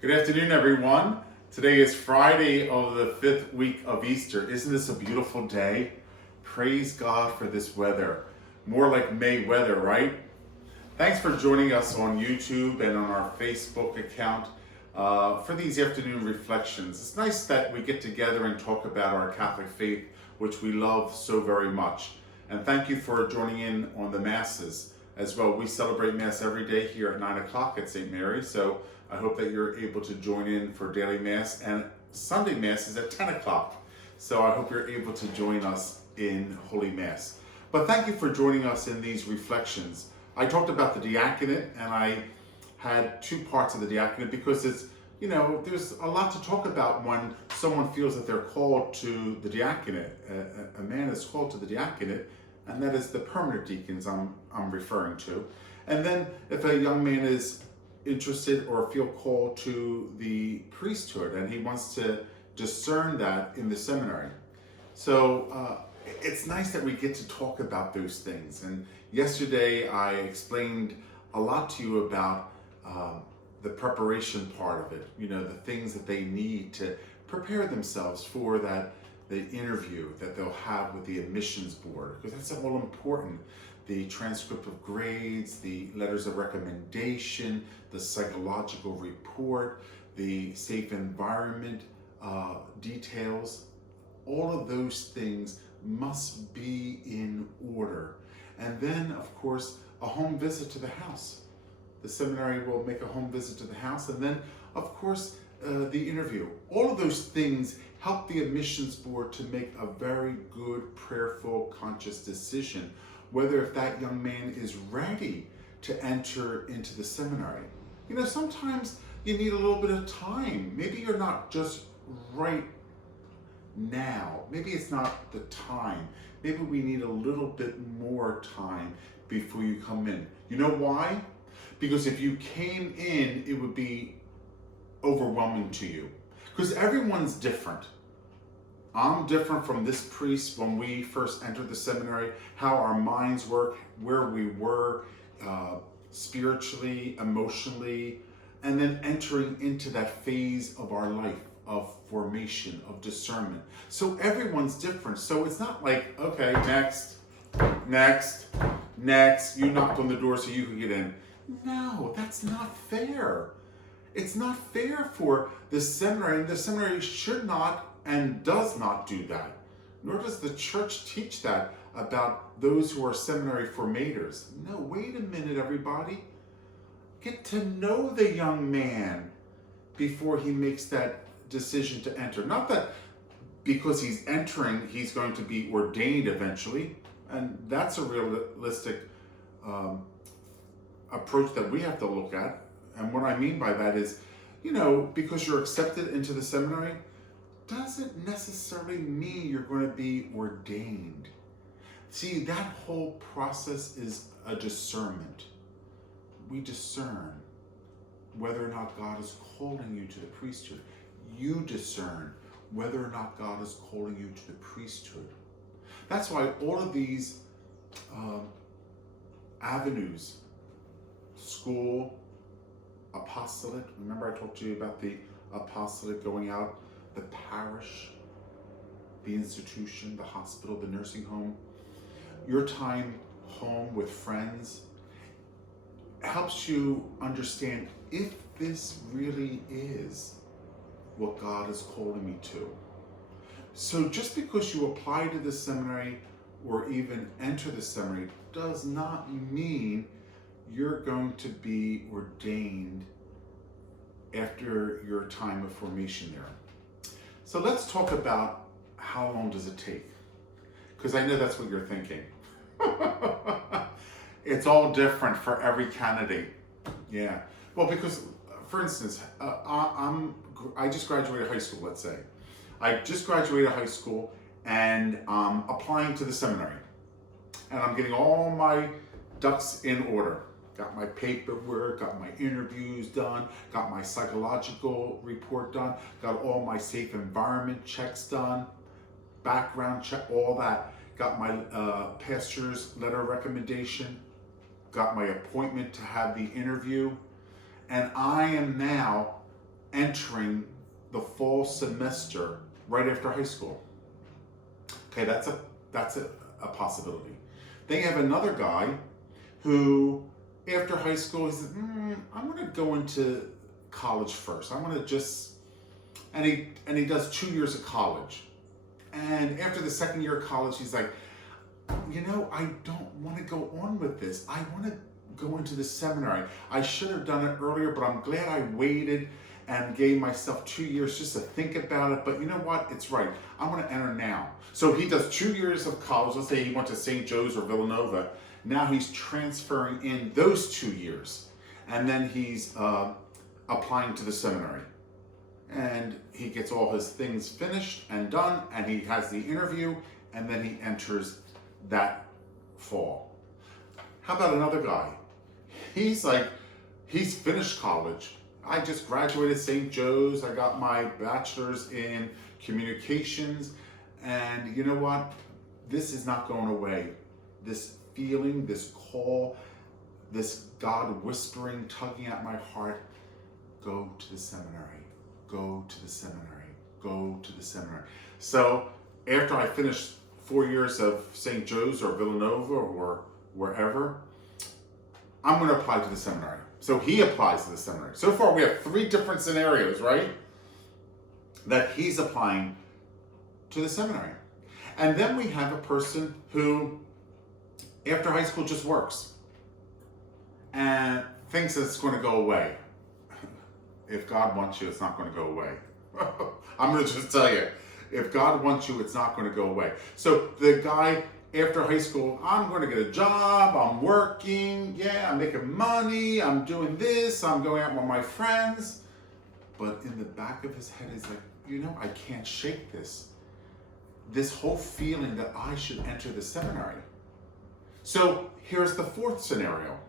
Good afternoon, everyone. Today is Friday of the fifth week of Easter. Isn't this a beautiful day? Praise God for this weather. More like May weather, right? Thanks for joining us on YouTube and on our Facebook account for these afternoon reflections. It's nice that we get together and talk about our Catholic faith, which we love so very much. And thank you for joining in on the Masses as well. We celebrate Mass every day here at 9 o'clock at St. Mary, so I hope that you're able to join in for daily Mass, and Sunday Mass is at 10 o'clock. So I hope you're able to join us in Holy Mass. But thank you for joining us in these reflections. I talked about the diaconate, and I had two parts of the diaconate because there's a lot to talk about when someone feels that they're called to the diaconate. A man is called to the diaconate, and that is the permanent deacons I'm referring to. And then if a young man is interested or feel called to the priesthood and he wants to discern that in the seminary. So it's nice that we get to talk about those things. And yesterday I explained a lot to you about the preparation part of it, the things that they need to prepare themselves for the interview that they'll have with the admissions board, because that's all important. The transcript of grades, the letters of recommendation, the psychological report, the safe environment details, all of those things must be in order. And then, of course, a home visit to the house. The seminary will make a home visit to the house, and then, of course, the interview. All of those things help the admissions board to make a very good, prayerful, conscious decision whether if that young man is ready to enter into the seminary. Sometimes you need a little bit of time. Maybe you're not just right now. Maybe it's not the time. Maybe we need a little bit more time before you come in. You know why? Because if you came in, it would be overwhelming to you. Because everyone's different. I'm different from this priest when we first entered the seminary, how our minds work, where we were spiritually, emotionally, and then entering into that phase of our life of formation, of discernment. So everyone's different. So it's not like, okay, next, you knocked on the door so you could get in. No, that's not fair. It's not fair for the seminary, and the seminary should not and does not do that. Nor does the church teach that about those who are seminary formators. No, wait a minute, everybody. Get to know the young man before he makes that decision to enter. Not that because he's entering, he's going to be ordained eventually. And that's a realistic approach that we have to look at. And what I mean by that is, because you're accepted into the seminary, doesn't necessarily mean you're going to be ordained. See, that whole process is a discernment. We discern whether or not God is calling you to the priesthood. You discern whether or not God is calling you to the priesthood. That's why all of these avenues, school, apostolate. Remember I talked to you about the apostolate going out, the parish, the institution, the hospital, the nursing home. Your time home with friends helps you understand if this really is what God is calling me to. So just because you apply to the seminary or even enter the seminary does not mean you're going to be ordained after your time of formation there. So let's talk about how long does it take? Because I know that's what you're thinking. It's all different for every candidate. Yeah. Well, because, for instance, I just graduated high school, let's say. I just graduated high school and I'm applying to the seminary. And I'm getting all my ducks in order. Got my paperwork, got my interviews done, got my psychological report done, got all my safe environment checks done, background check, all that. Got my pastor's letter of recommendation, got my appointment to have the interview, and I am now entering the fall semester right after high school. Okay, that's a possibility. Then you have another guy who, after high school, he says, I'm going to go into college first. I want to just, and he does 2 years of college. And after the second year of college, he's like, I don't want to go on with this. I want to go into the seminary. I should have done it earlier, but I'm glad I waited and gave myself 2 years just to think about it. But you know what? It's right. I want to enter now. So he does 2 years of college. Let's say he went to St. Joe's or Villanova. Now he's transferring in those 2 years. And then he's applying to the seminary. And he gets all his things finished and done, and he has the interview, and then he enters that fall. How about another guy? He's finished college. I just graduated St. Joe's. I got my bachelor's in communications. And you know what? This is not going away. This feeling, this call, this God whispering, tugging at my heart, go to the seminary. Go to the seminary, go to the seminary. So after I finished 4 years of St. Joe's or Villanova or wherever, I'm going to apply to the seminary. So he applies to the seminary. So far we have 3 different scenarios, right? That he's applying to the seminary. And then we have a person who, after high school, just works and thinks it's going to go away. If God wants you, it's not going to go away. I'm going to just tell you, if God wants you, it's not going to go away. So the guy, after high school, I'm going to get a job, I'm working, yeah, I'm making money, I'm doing this, I'm going out with my friends. But in the back of his head, he's like, I can't shake this. This whole feeling that I should enter the seminary. So here's the 4th scenario.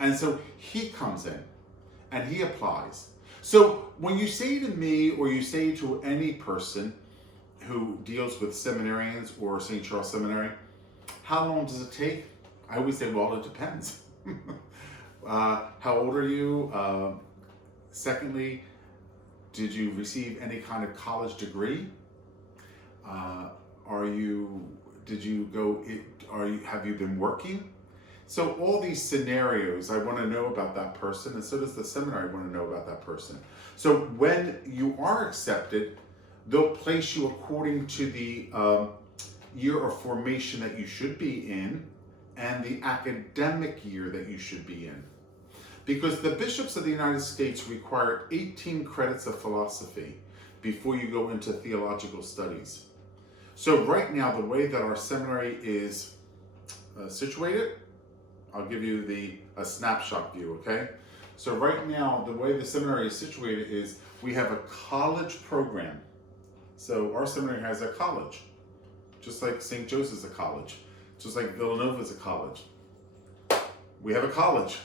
And so he comes in and he applies. So when you say to me, or you say to any person who deals with seminarians or St. Charles Seminary, how long does it take? I always say, well, it depends. How old are you? Secondly, did you receive any kind of college degree? Have you been working? So all these scenarios, I want to know about that person, and so does the seminary want to know about that person. So when you are accepted, they'll place you according to the year of formation that you should be in and the academic year that you should be in. Because the bishops of the United States require 18 credits of philosophy before you go into theological studies. So right now, the way that our seminary is situated, I'll give you a snapshot view, okay? So right now, the way the seminary is situated is we have a college program. So our seminary has a college, just like St. Joe's is a college, just like Villanova is a college. We have a college,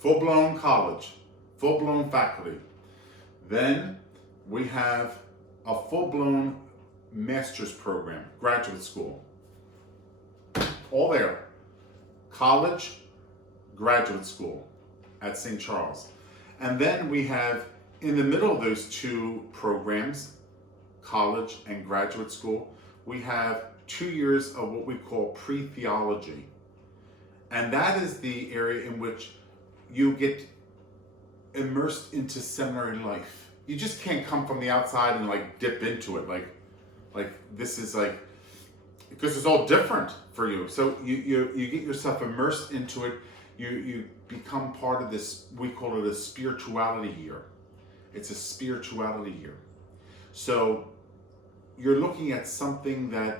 full-blown college, full-blown faculty. Then we have a full-blown master's program, graduate school. All there. College, graduate school at St. Charles. And then we have, in the middle of those 2 programs, college and graduate school, we have 2 years of what we call pre-theology. And that is the area in which you get immersed into seminary life. You just can't come from the outside and dip into it. This is because it's all different for you. So you get yourself immersed into it. You become part of this, we call it a spirituality year. It's a spirituality year. So you're looking at something that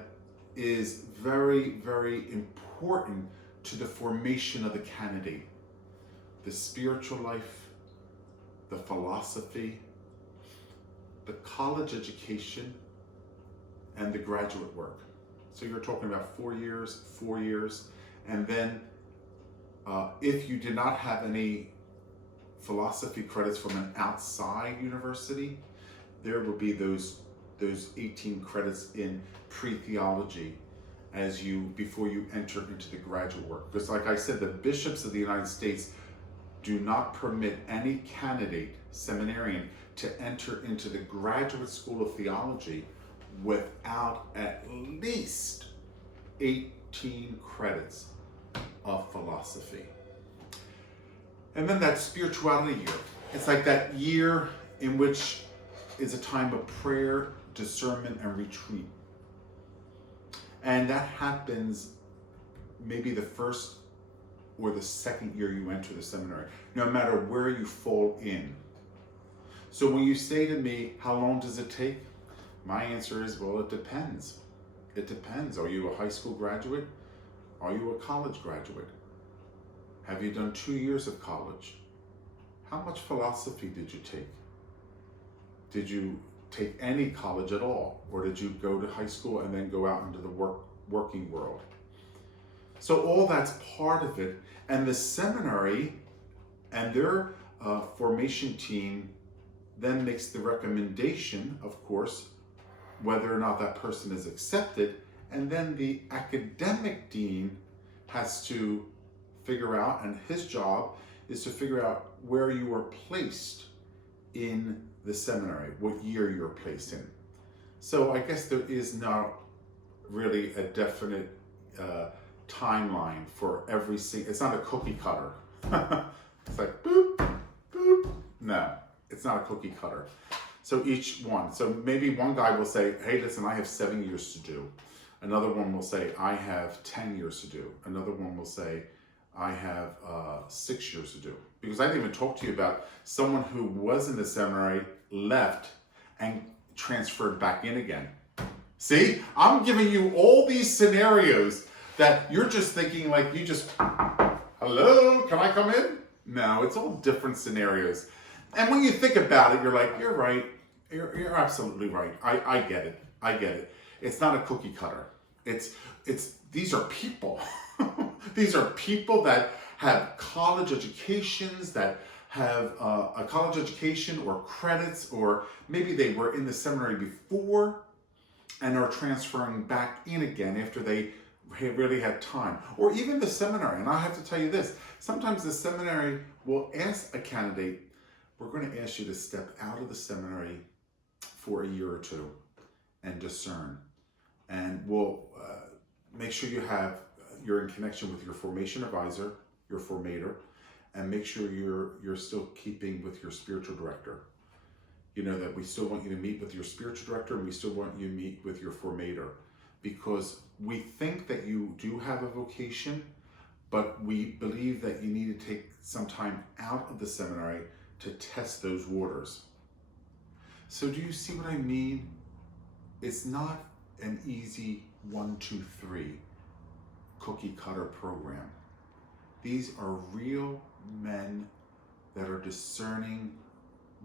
is very, very important to the formation of the candidate. The spiritual life, the philosophy, the college education, and the graduate work. So you're talking about 4 years, and then if you did not have any philosophy credits from an outside university, there would be those 18 credits in pre-theology before you enter into the graduate work. Because like I said, the bishops of the United States do not permit any candidate seminarian to enter into the graduate school of theology without at least 18 credits of philosophy. And then that spirituality year. It's like that year in which is a time of prayer, discernment, and retreat. And that happens maybe the first or the second year you enter the seminary, no matter where you fall in. So when you say to me, how long does it take? My answer is, well, it depends. It depends. Are you a high school graduate? Are you a college graduate? Have you done 2 years of college? How much philosophy did you take? Did you take any college at all? Or did you go to high school and then go out into the working world? So all that's part of it. And the seminary and their formation team then makes the recommendation, of course, whether or not that person is accepted. And then the academic dean has to figure out, and his job is to figure out where you are placed in the seminary, what year you're placed in. So I guess there is not really a definite timeline for every single, it's not a cookie cutter. It's like boop, boop. No, it's not a cookie cutter. So each one, so maybe one guy will say, hey, listen, I have 7 years to do. Another one will say, I have 10 years to do. Another one will say, I have 6 years to do. Because I didn't even talk to you about someone who was in the seminary, left, and transferred back in again. See, I'm giving you all these scenarios that you're just thinking like you just, hello, can I come in? No, it's all different scenarios. And when you think about it, you're like, you're right. You're absolutely right. I get it. I get it. It's not a cookie cutter. These are people. These are people that have college educations, that have a college education or credits, or maybe they were in the seminary before and are transferring back in again after they really had time. Or even the seminary. And I have to tell you this, sometimes the seminary will ask a candidate, we're going to ask you to step out of the seminary for a year or two and discern. And we'll make sure you're in connection with your formation advisor, your formator, and make sure you're still keeping with your spiritual director. You know that we still want you to meet with your spiritual director, and we still want you to meet with your formator, because we think that you do have a vocation, but we believe that you need to take some time out of the seminary to test those waters. So do you see what I mean? It's not an easy 1, 2, 3 cookie cutter program. These are real men that are discerning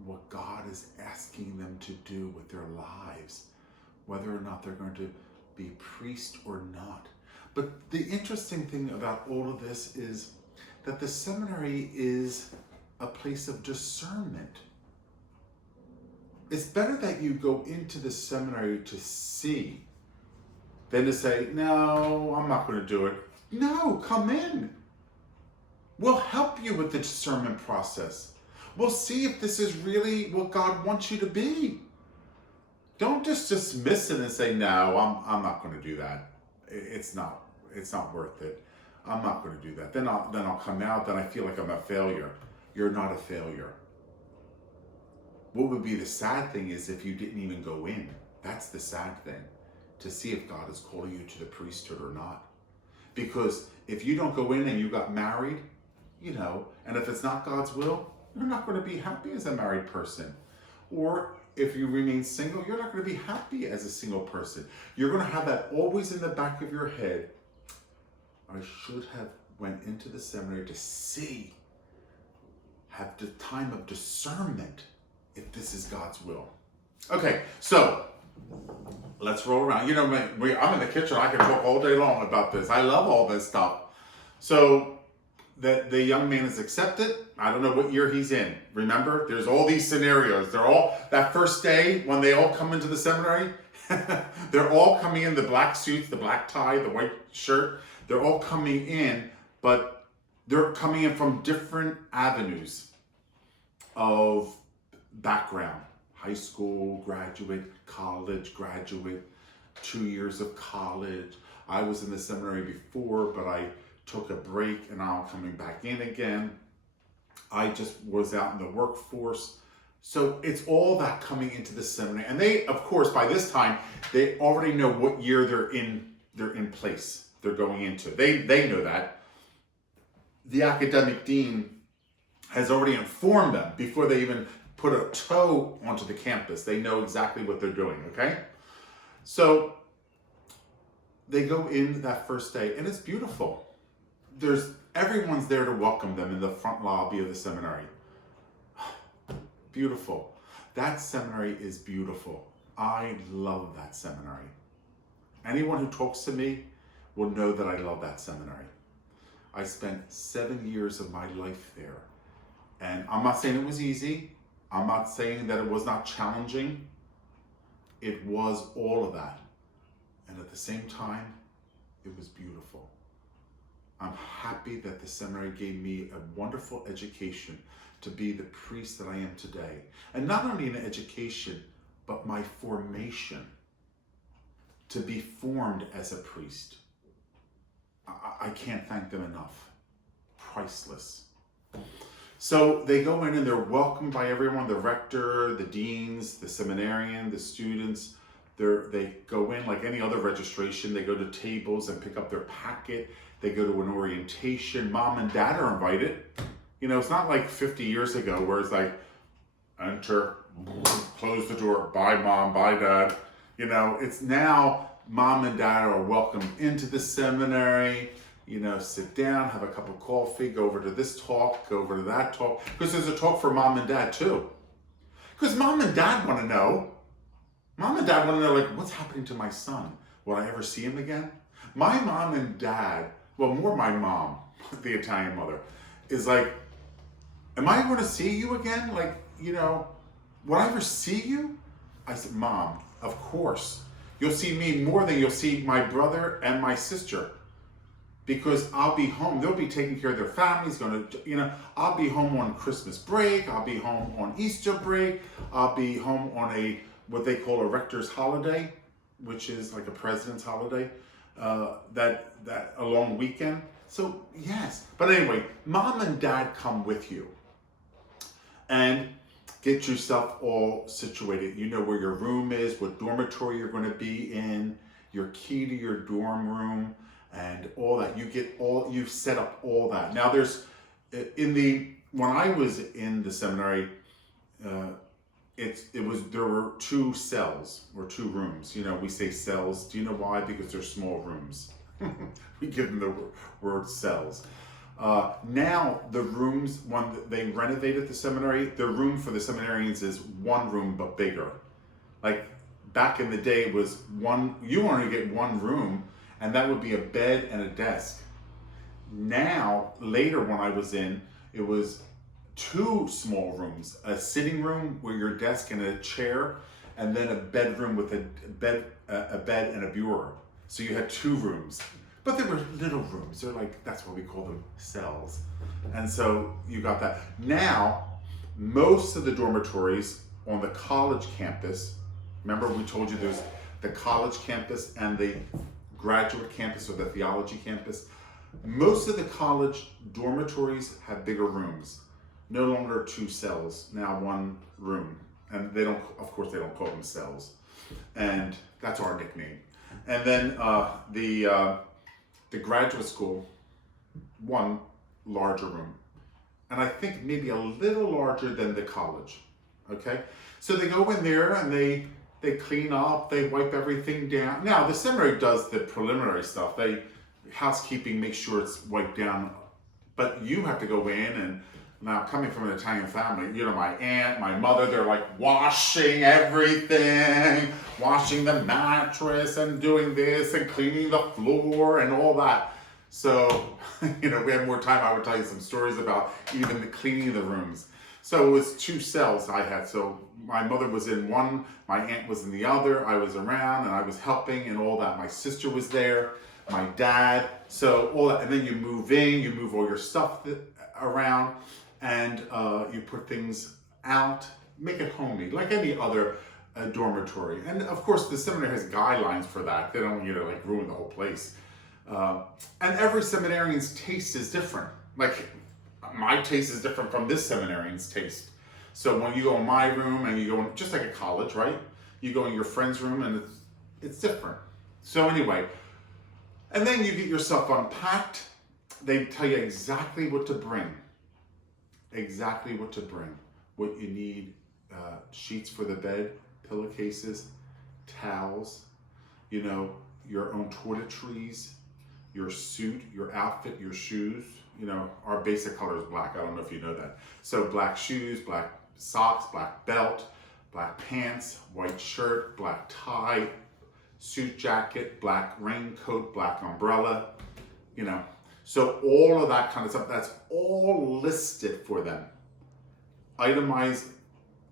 what God is asking them to do with their lives, whether or not they're going to be priest or not. But the interesting thing about all of this is that the seminary is a place of discernment. It's better that you go into the seminary to see than to say, no, I'm not going to do it. No, come in. We'll help you with the discernment process. We'll see if this is really what God wants you to be. Don't just dismiss it and say, no, I'm not going to do that. It's not worth it. I'm not going to do that. Then I'll come out, then I feel like I'm a failure. You're not a failure. What would be the sad thing is if you didn't even go in. That's the sad thing, to see if God is calling you to the priesthood or not. Because if you don't go in and you got married, and if it's not God's will, you're not going to be happy as a married person. Or if you remain single, you're not going to be happy as a single person. You're going to have that always in the back of your head. I should have went into the seminary to see, have the time of discernment if this is God's will. Okay, so let's roll around. I'm in the kitchen. I can talk all day long about this. I love all this stuff. So the young man is accepted. I don't know what year he's in. Remember, there's all these scenarios. They're all, that first day when they all come into the seminary, they're all coming in the black suits, the black tie, the white shirt. They're all coming in, but they're coming in from different avenues of background. High school graduate, college graduate, 2 years of college. I was in the seminary before, but I took a break and now I'm coming back in again. I just was out in the workforce. So it's all that coming into the seminary. And they, of course, by this time, they already know what year they're in place, they're going into. They know that. The academic dean has already informed them before they even put a toe onto the campus. They know exactly what they're doing, okay? So they go in that first day and it's beautiful. Everyone's there to welcome them in the front lobby of the seminary. Beautiful. That seminary is beautiful. I love that seminary. Anyone who talks to me will know that I love that seminary. I spent 7 years of my life there. And I'm not saying it was easy. I'm not saying that it was not challenging. It was all of that. And at the same time, it was beautiful. I'm happy that the seminary gave me a wonderful education to be the priest that I am today. And not only an education, but my formation to be formed as a priest. I can't thank them enough. Priceless. So they go in and they're welcomed by everyone, the rector, the deans, the seminarian, the students. They go in like any other registration. They go to tables and pick up their packet. They go to an orientation. Mom and dad are invited. You know, it's not like 50 years ago where it's like, enter, close the door, bye mom, bye dad. You know, it's now mom and dad are welcomed into the seminary. You know, sit down, have a cup of coffee, go over to this talk, go over to that talk. Because there's a talk for mom and dad too. Because mom and dad want to know. Mom and dad want to know, like, what's happening to my son? Will I ever see him again? My mom and dad, well, more my mom, the Italian mother, is like, am I going to see you again? Like, you know, will I ever see you? I said, Mom, of course. You'll see me more than you'll see my brother and my sister. Because I'll be home. They'll be taking care of their families, I'll be home on Christmas break. I'll be home on Easter break. I'll be home on what they call a rector's holiday, which is like a president's holiday, that a long weekend. So yes, but anyway, mom and dad come with you and get yourself all situated. You know where your room is, what dormitory you're going to be in, your key to your dorm room, and all that. You've set up all that. Now when I was in the seminary, there were 2 cells or 2 rooms. You know, we say cells. Do you know why? Because they're small rooms. We give them the word cells. Now the rooms, when they renovated the seminary, the room for the seminarians is 1 room but bigger. Like back in the day, it was you only get 1 room, and that would be a bed and a desk. Now, later when I was in, it was 2 small rooms, a sitting room where your desk and a chair, and then a bedroom with a bed and a bureau. So you had 2 rooms, but they were little rooms. They're like, that's what we call them, cells. And so you got that. Now, most of the dormitories on the college campus, remember we told you there's the college campus and the graduate campus or the theology campus. Most of the college dormitories have bigger rooms. No longer 2 cells, now 1 room. And they don't call them cells. And that's our nickname. And then the graduate school, 1 larger room. And I think maybe a little larger than the college, okay? So they go in there and they clean up, they wipe everything down. Now, the seminary does the preliminary stuff. Housekeeping makes sure it's wiped down. But you have to go in and, now coming from an Italian family, you know, my aunt, my mother, they're like washing everything, washing the mattress and doing this and cleaning the floor and all that. So, you know, if we had more time, I would tell you some stories about even the cleaning of the rooms. So it was 2 cells I had. So my mother was in one, my aunt was in the other. I was around and I was helping and all that. My sister was there. my dad. So all that, and then you move in, you move all your stuff around, and you put things out, make it homey, like any other dormitory. And of course, the seminary has guidelines for that. They don't want you to like ruin the whole place. And every seminarian's taste is different. Like my taste is different from this seminarian's taste. So when you go in my room and you go in, just like a college, right? You go in your friend's room and it's different. So anyway, and then you get yourself unpacked. They tell you exactly what to bring. Exactly what to bring. What you need, sheets for the bed, pillowcases, towels, you know, your own toiletries, your suit, your outfit, your shoes. You know, our basic color is black. I don't know if you know that. So black shoes, black socks, black belt, black pants, white shirt, black tie, suit jacket, black raincoat, black umbrella, you know. So all of that kind of stuff, that's all listed for them. Itemized,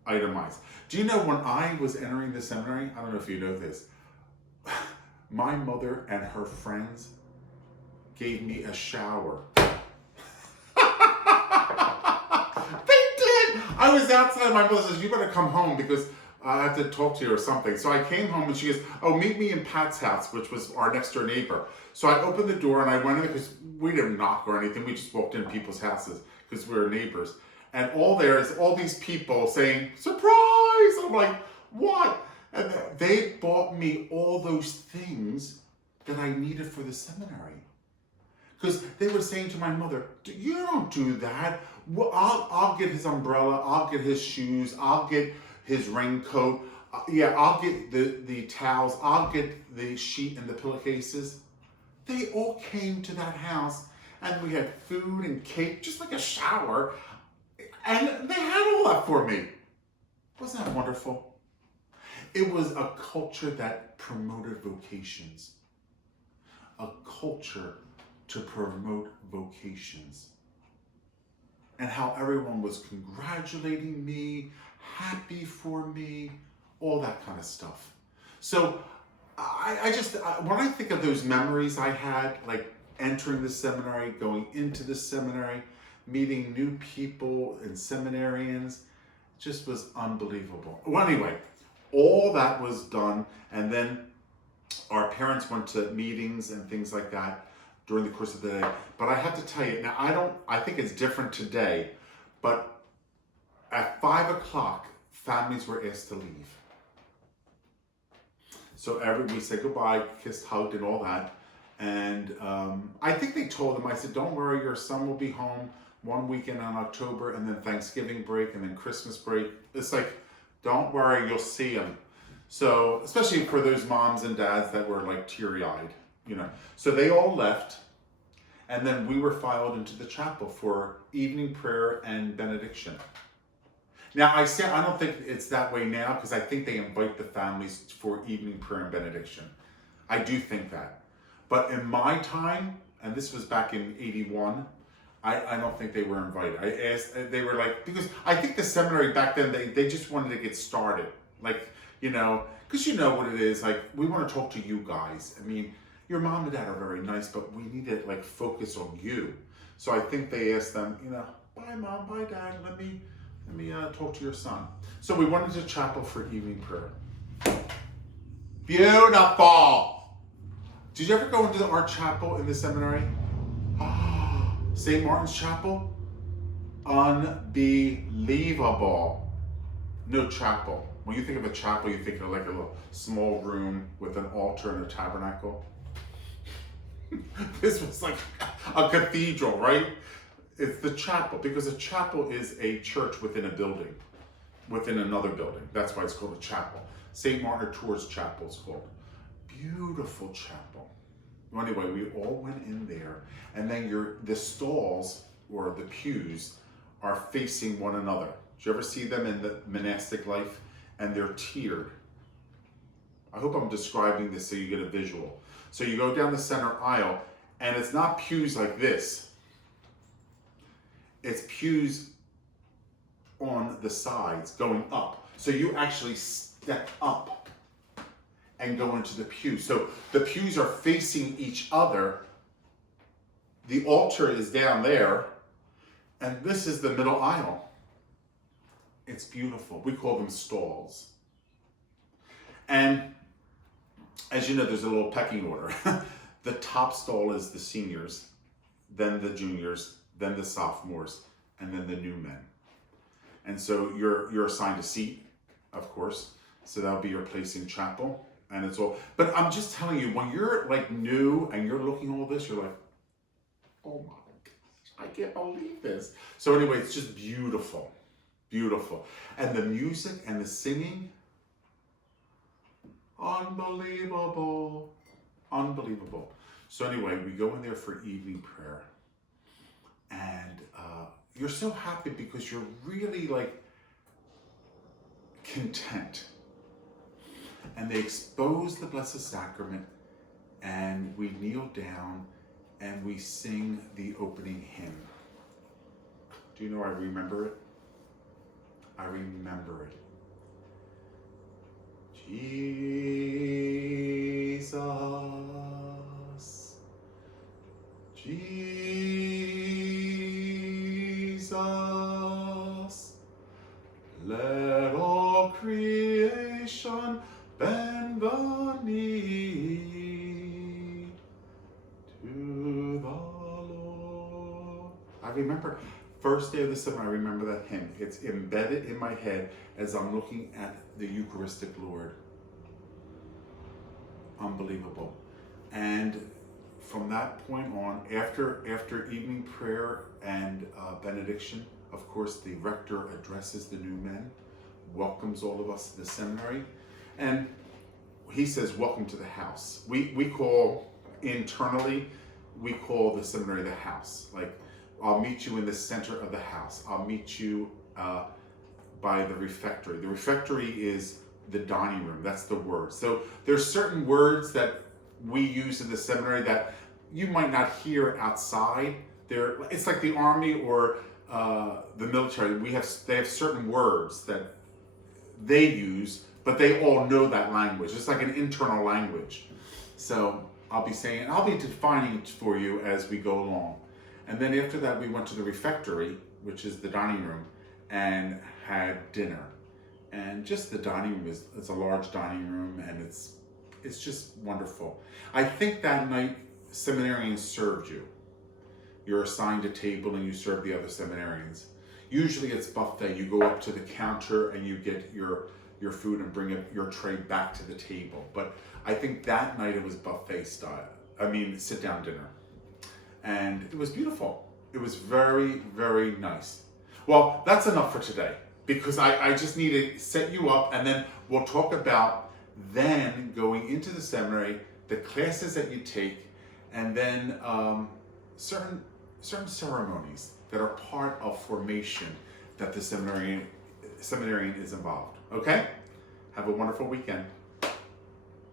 itemized. Do you know when I was entering the seminary, I don't know if you know this, my mother and her friends gave me a shower. They did! I was outside, my mother says, you better come home because I have to talk to you or something. So I came home and she goes, oh, meet me in Pat's house, which was our next door neighbor. So I opened the door and I went in because we didn't knock or anything. We just walked in people's houses because we were neighbors. And all there is all these people saying, surprise! I'm like, what? And they bought me all those things that I needed for the seminary. Because they were saying to my mother, you don't do that. Well, I'll get his umbrella, I'll get his shoes, I'll get his raincoat, yeah, I'll get the towels, I'll get the sheet and the pillowcases. They all came to that house and we had food and cake, just like a shower. And they had all that for me. Wasn't that wonderful? It was a culture that promoted vocations. A culture to promote vocations. And how everyone was congratulating me, happy for me, all that kind of stuff. So I just, when I think of those memories I had, like entering the seminary, going into the seminary, meeting new people and seminarians, just was unbelievable. Well, anyway, all that was done, and then our parents went to meetings and things like that during the course of the day. But I have to tell you, now I think it's different today, but at 5 o'clock, families were asked to leave. So we said goodbye, kissed, hugged, and all that. And I think they told them, I said, don't worry, your son will be home one weekend in October, and then Thanksgiving break, and then Christmas break. It's like, don't worry, you'll see him. So, especially for those moms and dads that were like teary-eyed, you know. So they all left, and then we were filed into the chapel for evening prayer and benediction. Now, I don't think it's that way now, because I think they invite the families for evening prayer and benediction. I do think that. But in my time, and this was back in 81, I don't think they were invited. I asked, they were like, because I think the seminary back then, they just wanted to get started. Like, you know, because you know what it is, like, we want to talk to you guys. I mean, your mom and dad are very nice, but we need to like focus on you. So I think they asked them, you know, bye mom, bye dad, let me talk to your son. So we went into chapel for evening prayer. Beautiful. Did you ever go into our chapel in the seminary? St. Martin's Chapel? Unbelievable. No chapel. When you think of a chapel, you think of like a little small room with an altar and a tabernacle. This was like a cathedral, right? It's the chapel, because a chapel is a church within a building, within another building. That's why it's called a chapel. St. Martin of Tours Chapel is called. Beautiful chapel. Well, anyway, we all went in there, and then the stalls or the pews are facing one another. Did you ever see them in the monastic life? And they're tiered. I hope I'm describing this so you get a visual. So you go down the center aisle, and it's not pews like this. It's pews on the sides going up. So you actually step up and go into the pews. So the pews are facing each other. The altar is down there, and this is the middle aisle. It's beautiful. We call them stalls. And as you know, there's a little pecking order. The top stall is the seniors, then the juniors, then the sophomores, and then the new men. And so you're assigned a seat, of course. So that'll be your place in chapel. And it's all, but I'm just telling you, when you're like new and you're looking at all this, you're like, oh my gosh, I can't believe this. So anyway, it's just beautiful, beautiful. And the music and the singing, unbelievable, unbelievable. So anyway, we go in there for evening prayer. And you're so happy because you're really like content. And they expose the Blessed Sacrament, and we kneel down and we sing the opening hymn. Do you know I remember it? I remember it. Jesus, Jesus, let all creation bend the knee to the Lord. I remember, first day of the summer, I remember that hymn. It's embedded in my head as I'm looking at the Eucharistic Lord. Unbelievable. And from that point on, after evening prayer and benediction, of course, the rector addresses the new men, welcomes all of us to the seminary, and he says, welcome to the house. We call, internally, we call the seminary the house. Like, I'll meet you in the center of the house. I'll meet you by the refectory. The refectory is the dining room. That's the word. So there's certain words that we use in the seminary that you might not hear outside. It's like the army or the military. They have certain words that they use, but they all know that language. It's like an internal language. So I'll be defining it for you as we go along. And then after that, we went to the refectory, which is the dining room, and had dinner. And just the dining room it's a large dining room, and it's just wonderful. I think that night seminarians served you. You're assigned a table and you serve the other seminarians. Usually it's buffet. You go up to the counter and you get your food and bring your tray back to the table. But I think that night it was buffet style. Sit down dinner. And it was beautiful. It was very, very nice. Well, that's enough for today, because I just need to set you up, and then we'll talk about then going into the seminary, the classes that you take, and then certain ceremonies that are part of formation that the seminarian is involved. Okay? Have a wonderful weekend.